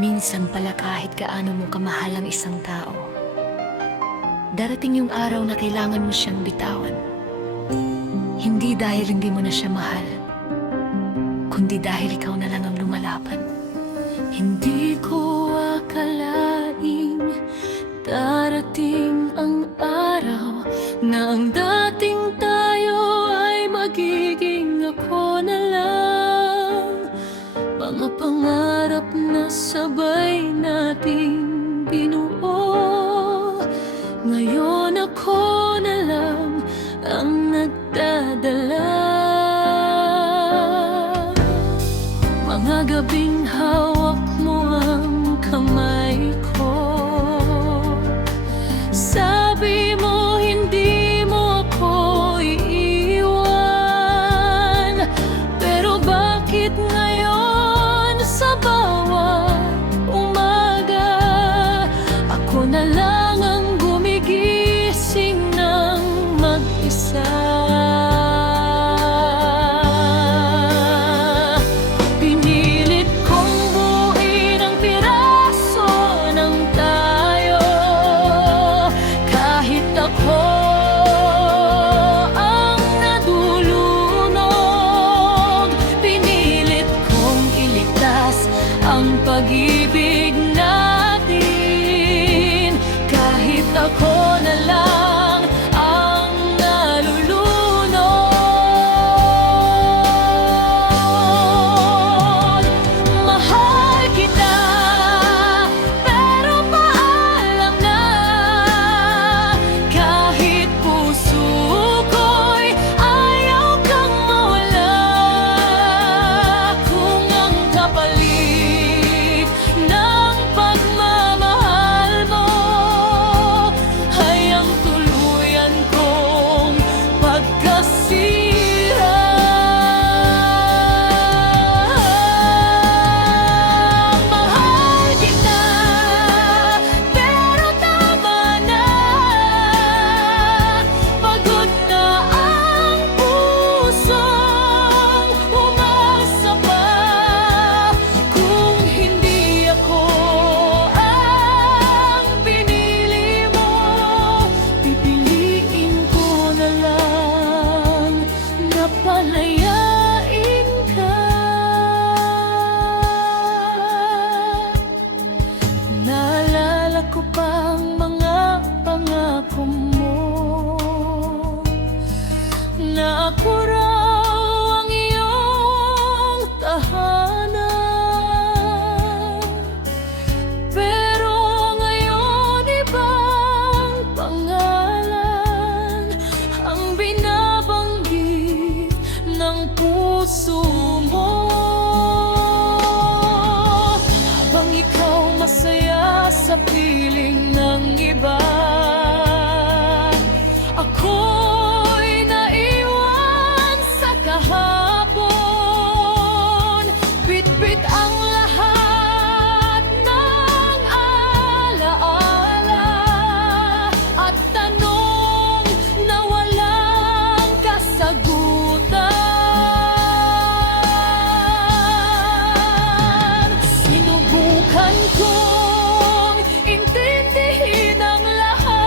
Minsan pala kahit gaano mo kamahal ang isang tao, darating yung araw na kailangan mo siyang bitawan. Hindi dahil hindi mo na siya mahal, kundi dahil ikaw na lang ang lumalaban. Hindi ko akalaing darating ang araw na ang dating tayo ay magiging ako na lang. Mga pangarap na sabay nating binuo, ngayon ako na lang ang nagdadala. Mga gabing hawak mo ang kamay ko, sabi mo hindi mo ako iiwan. Pero bakit ngayon sa bawat umaga ako na lang ang gumigising ng mag-isa? Ang pag-ibig natin, kahit ako na lang ang nalulunod. Mahal kita, pero paalam na. Kahit puso ko'y ayaw kang mawala. Kung ang kapalit ng pagmamahal mo ay ang tuluyan kong pagkasira. Mahal kita, pero tama na. Pagod na ang pusong umasa pa. Kung hindi ako ang pinili mo, pipiliin ko na lang na palayain ka. Naalala ko pa ang mga pangako mo, na ako raw ang iyong tahanan. Pero ngayon ibang pangalan ang binabanggit ng puso mo. Habang ikaw masaya sa piling ng iba, ako'y naiwan sa kahapon. Bitbit ang lahat ng alaala at tanong na walang kasagutan. Sinubukan kong intindihin ang lahat,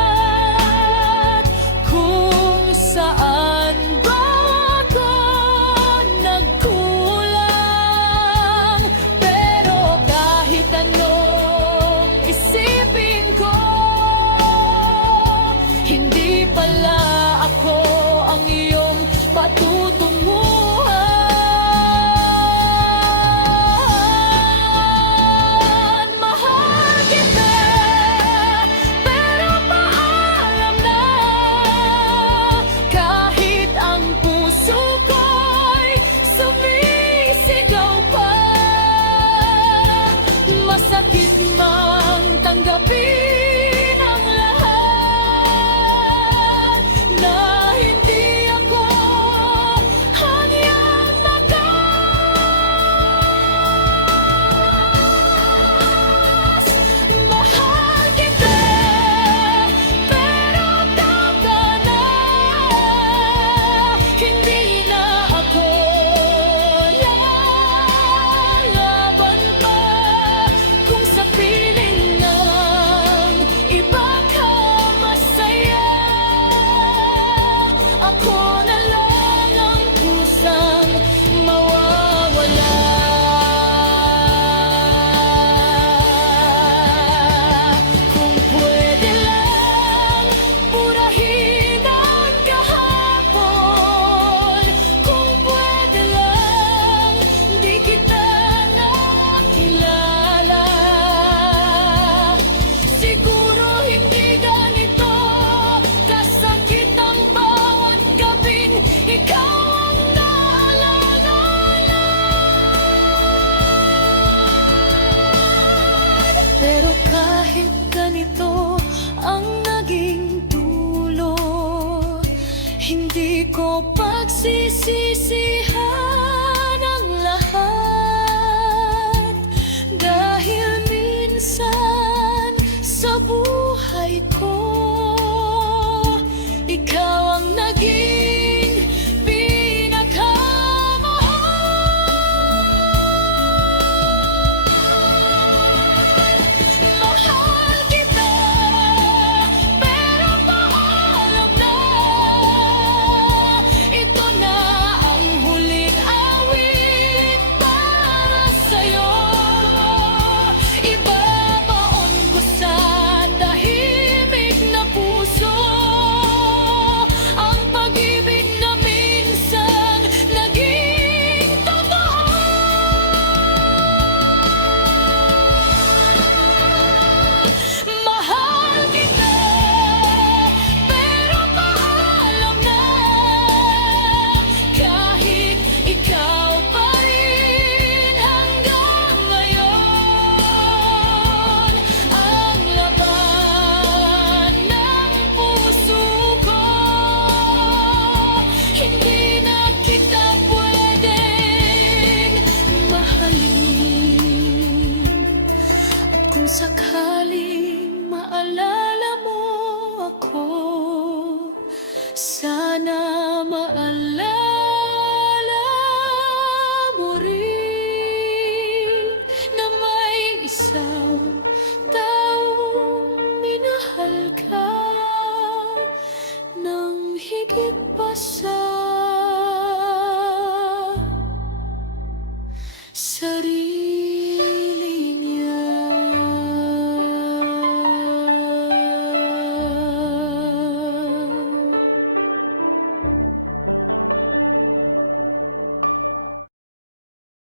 Di ko pagsisisihan ang lahat, dahil minsan sa buhay ko ikaw ang naging pinakamahal. Mahal kita, pero paalam na. Ito na ang huling awit para sa'yo. Ibabaon ko sa tahimik na puso ang pag-ibig na minsang naging totoo. Mahal kita, pero paalam na. Kahit ikaw pa rin hanggang ngayon, ang laman ng puso ko, hindi na kita pwedeng mahalin. At kung sakaling maalala mo ako, sana maalala mo rin na may isang taong minahal ka ng higit pa sa